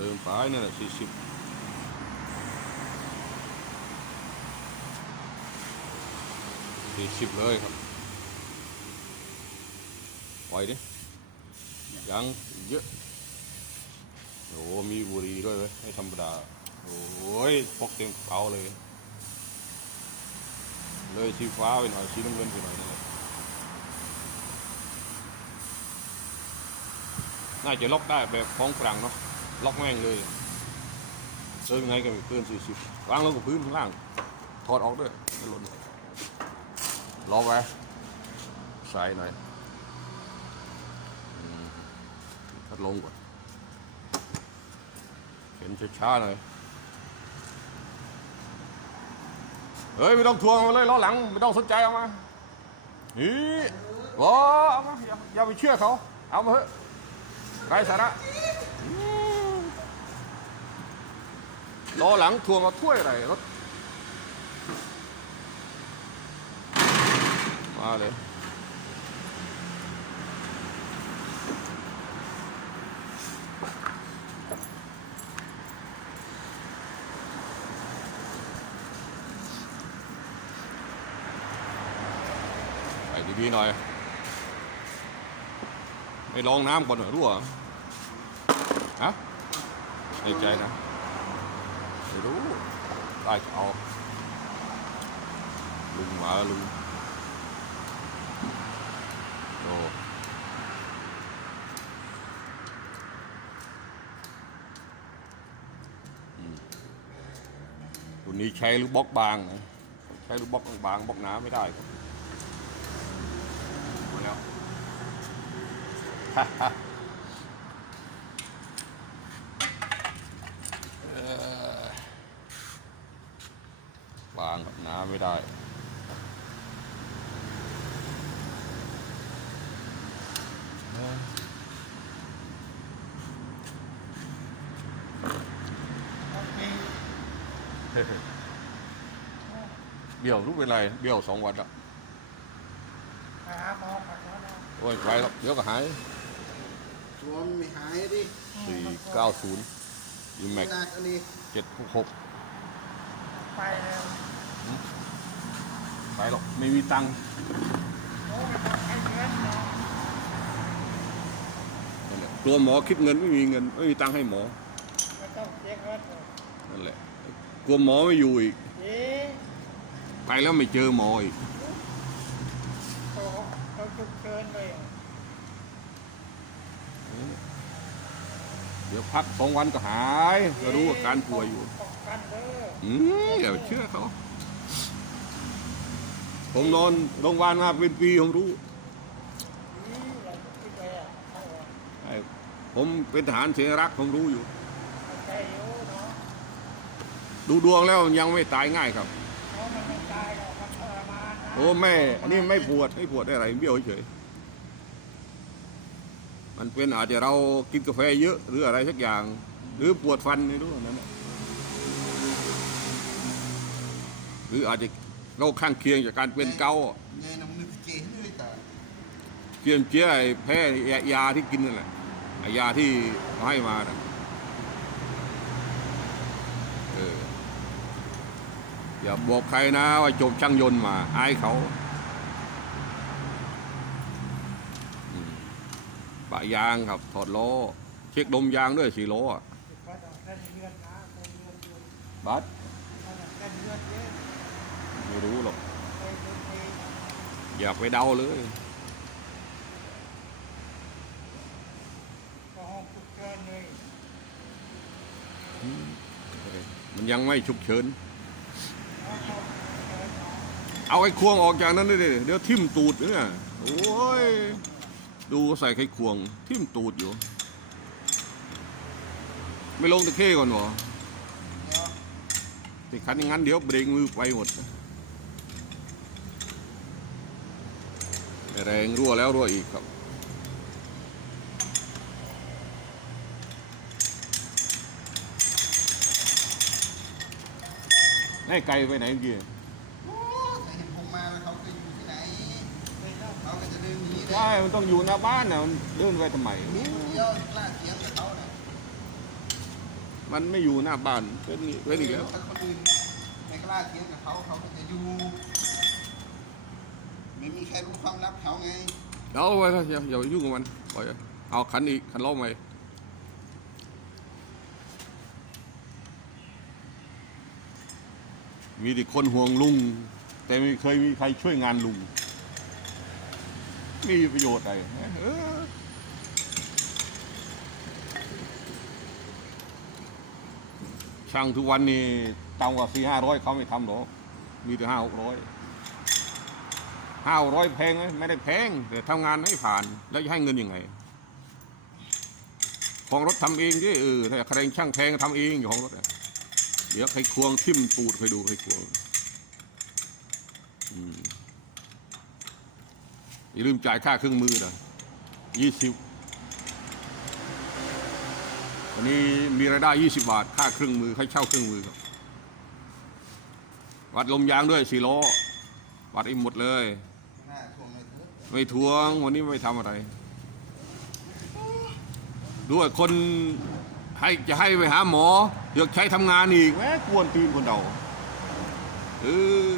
ติมไปนี่แหละสี่สิบสี่สิบเลยครับปล่อยดิยังเยอะโอ้มีบุหรี่ด้วยเว้ยไม่ธรรมดา โอ้ยพกเต็มกระเป๋าเลย เลยสีฟ้าไปหน่อยสีน้ำเงินไปหน่อยนี่แหละน่าจะล็อกได้แบบของฝรั่งเนาะ ล็อกแม่งเลยเจอยังไงก็ไม่เกินสี่สิบวางลงกับพื้นข้างล่าง ถอดออกด้วยไม่หล่นล็อกไว้ใส่หน่อยพัดลงก่อนเข็นช้าๆหน่อยเฮ้ยไม่ต้องทวงมาเลยล้อหลังไม่ต้องสนใจเอามานี่โอ้เอามาอย่าไปเชื่อเขาเอามาเถอะไร้สาระ ล้อหลังทวงเอาถ้วยอะไรรถมาเลยไปดีๆหน่อย ไม่ลองน้ำก่อนเหรอยรั่วฮะไม่ใจนะ รู้ได้เอาลุงมาลุงโอ้ตัวนี้ใช้ลูกบล็อกบางนะใช้ลูกบล็อกบางบล็อกหนาไม่ได้ครับมาแล้ว เอ่อวางกับน้ำไม่ได้ เบี้ยวรู้เป็นไรเบี้ยวสองวันละหาหมอก่อนแล้วนะ โอ้ยไปแล้วเดี๋ยวก็หายสวมไม่หายดิสี่เก้าศูนย์อีแม็กหนักอันนี้เจ็ดหกไปแล้วไปหรอกไม่มีตังค์โอ้ยต้องให้เงินเนาะนั่นแหละกลัวหมอคิดเงินไม่มีเงินไม่มีตังค์ให้หมอไม่ต้องเสียเงินหรอกนั่นแหละ กลัวหมอไม่อยู่อีก เอ๊ะไปแล้วไม่เจอหมออีกเขาเขาฉุกเฉินเลยอะเดี๋ยวพักสองวันก็หายก็รู้ว่าการป่วยอยู่ ป้องกันเด้ออืมอย่าไปเชื่อเขา ผมนอนโรงพยาบาลมาเป็นปีผมรู้นี่เราก็คิดเลยอะเอาอะไอ้ผมเป็นทหารเสนารักษ์ผมรู้อยู่เข้าใจอยู่เนาะ ดูดวงแล้วยังไม่ตายง่ายครับโอ้แม่ อันนี้ไม่ปวดไม่ปวดได้อะไรเบี้ยวเฉยมันเป็นอาจจะเรากินกาแฟเยอะหรืออะไรสักอย่าง หรือปวดฟันไม่รู้อันนั้นหรืออาจจะโรคข้างเคียงจากการเป็นเกาเจียมเจียแพ้ยาที่กินนั่นแหละยาที่ให้มาน่ะเออ อย่าบอกใครนะว่าจบช่างยนต์มา อายเขาปะยางครับ ถอดล้อ เช็คดมยางด้วยสีล้ออะเขาต้องเส้นเลือดนะเส้นเลือบัสไม่รู้หรอก อย่าไปเดาเลยมันยังไม่ฉุกเฉิน ห้องฉุกเฉินเนาะ เอาไอ้ควงออกจากนั้นด้วยดิเดี๋ยวทิ่มตูดเนี่ยโอ้ยดูใส่ไข้ควง ทิ่มตูดอยู่ ไม่ลงตะเข้ก่อนหรอติดคันอย่างนั้นเดี๋ยวเบรกมือไปหมดแรงรั่วแล้วรั่วอีกครับไอ้ไก่ไปไหนเมื่อกี้ ใช่มันต้องอยู่หน้าบ้านนะมันเดินไปทำไมนิดเดียวกล้าเถียงกับเขาเนี่ยโมันไม่อยู่หน้าบ้านเป็นนี่เป็นอีกแล้วถ้าคนอื่นไม่กล้าเถียงกับเขาเขาก็จะอยู่ไม่มีใครรู้ความลับเขาไงเอาไว้เถอะอย่าอย่าไปยุ่งกับมันปล่อยเอาขันอีกขันล้อมไว้มีแต่คนห่วงลุง แต่ไม่เคยมีใครช่วยงานลุงไมีประโยชน์อะไรเออช่างทุกวันนี้ต่ำกว่าสี่ห้าร้อยเขาไม่ทำหรอก มีแต่ห้าหกร้อยห้าร้อยแพงไหมไม่ได้แพง แต่ทำงานไม่ผ่านแล้วจะให้เงินยังไง ของรถทำเองดิเออถ้าใครช่างแพงทำเองอยู่ของรถเดี๋ยวใครควงทิ่มปูดใครดูใครควง อืม อย่าลืมจ่ายค่าเครื่องมือนะยี่สิบวันนี้มีรายได้ยี่สิบาท ค่าเครื่องมือค่าเช่าเครื่องมือครับ วัดลมยางด้วยสี่ล้อ วัดอีกหมดเลย ไม่ทวงวันนี้ไม่ทำอะไร ด้วยคนให้จะให้ไปหาหมอเลือกใช้ทำงานอีกแหมกวนตีนคนเราเออ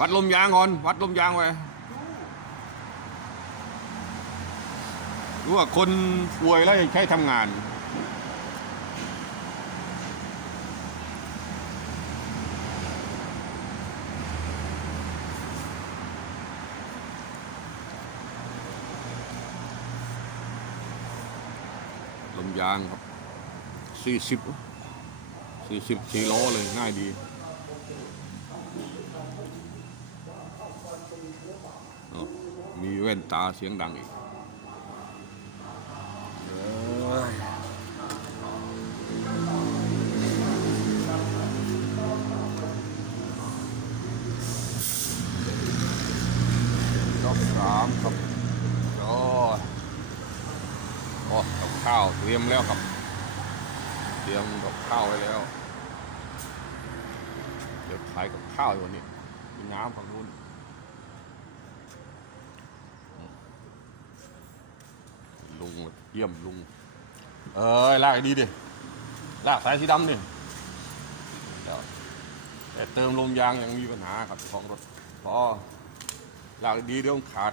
วัดลมยางก่อน วัดลมยางไว้ รู้ว่าคนป่วยแล้วยังใช้ทำงาน ลมยางครับสี่สิบสี่สิบสี่ล้อเลยง่ายดีมีแว่นตาเสียงดังอีก อ้ยรอบสามครับโอ้ยโอ้กับข้าวเตรียมแล้วครับ เตรียมกับข้าวไว้แล้ว เดี๋ยวขายกับข้าวอยู่วันนี้มีน้ำฝั่งนู้นลุงเยี่ยมลุง เอ้ยลากไอ้ดีดิ ลากสายสีดำดิเดี๋ยวแต่เติมลมยางยังมีปัญหาครับของรถพอลากไอ้ดีเดี๋ยวมันขาด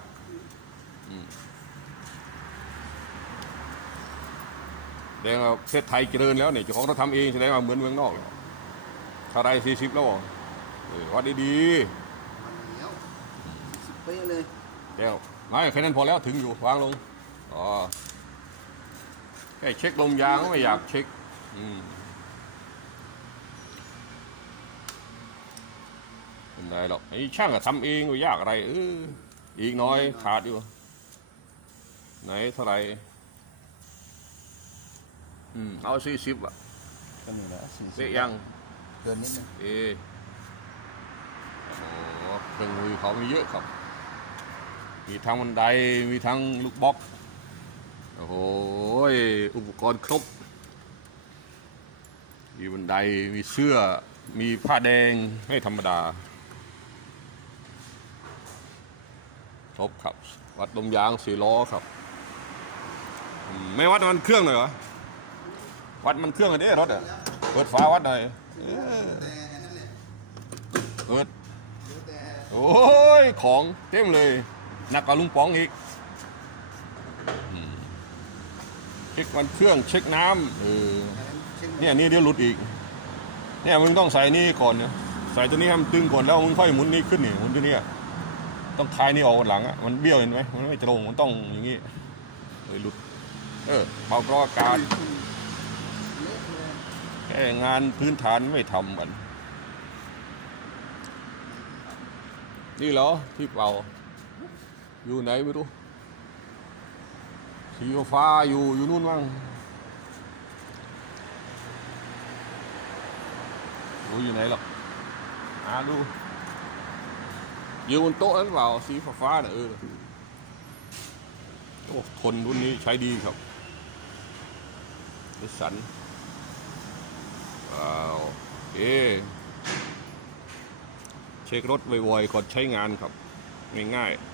แสดงว่าประเทศไทยเจริญแล้วเนี่ยเจ้าของเราทำเองแสดงว่าเหมือนเมืองนอกเลยเท่าไรสี่สิบแล้วเหรอเออวัดดีมันเหนียวสิบเป๊ะเลยๆแล้วไม่แค่นั้นพอแล้วถึงอยู่วางลงอ๋อแค่เช็คลมยางก็ไม่อยากเช็ค อืมเป็นไรหรอกไอ้ช่างก็ทำเองก็ยากอะไรเอออีกน้อยขาดอยู่ ไหนเท่าไหรอืมเอาสี่สิบอะก็นี่แหละสี่สิบเป๊ะยังเกินนิดนึงเออโอ้โหเครื่องมือเขามีเยอะครับ มีทั้งบันไดมีทั้งลูกบล็อก โอ้โหอุปกรณ์ครบ มีบันได มีเสื้อ มีผ้าแดงไม่ธรรมดา ครบครับ วัดลมยางสีล้อครับ ไม่วัดมันเครื่องหน่อยเหรอ วัดมันเครื่องอันนี้รถอะ เปิดฝาวัดหน่อยเปิดโอ้ย ของเต็มเลยหนักกว่าลุงป๋องอีกอืม เช็ควันเครื่องเช็คน้ำเออเช่นเนี่ยนี่เดี๋ยวหลุดอีก เนี่ยมึงต้องใส่นี่ก่อนเนี่ยใส่ตัวนี้ให้มันตึงก่อนแล้วมึงค่อยหมุนนี่ขึ้นนี่หมุนตัวเนี้ยต้องคลายนี่ออกหลังอะมันเบี้ยวเห็นไหมมันไม่ตรงมันต้องอย่างงี้เออหลุด เออเป่ากรองอากาศเละเลยแค่งานพื้นฐานไม่ทำมัน นี่เหรอที่เป่าอยู่ไหนไม่รู้ สีฟ้าอยู่อยู่นู่นมั้งรู้อยู่ไหนหรอกหาดูอยู่บนโต๊ะนั้นเปล่าสีฟ้าฟาน่ะเออโอ้ทนรุ่นนี้ใช้ดีครับนิสันว้าวเอเช็ครถบ่อยๆก่อนใช้งานครับง่ายๆ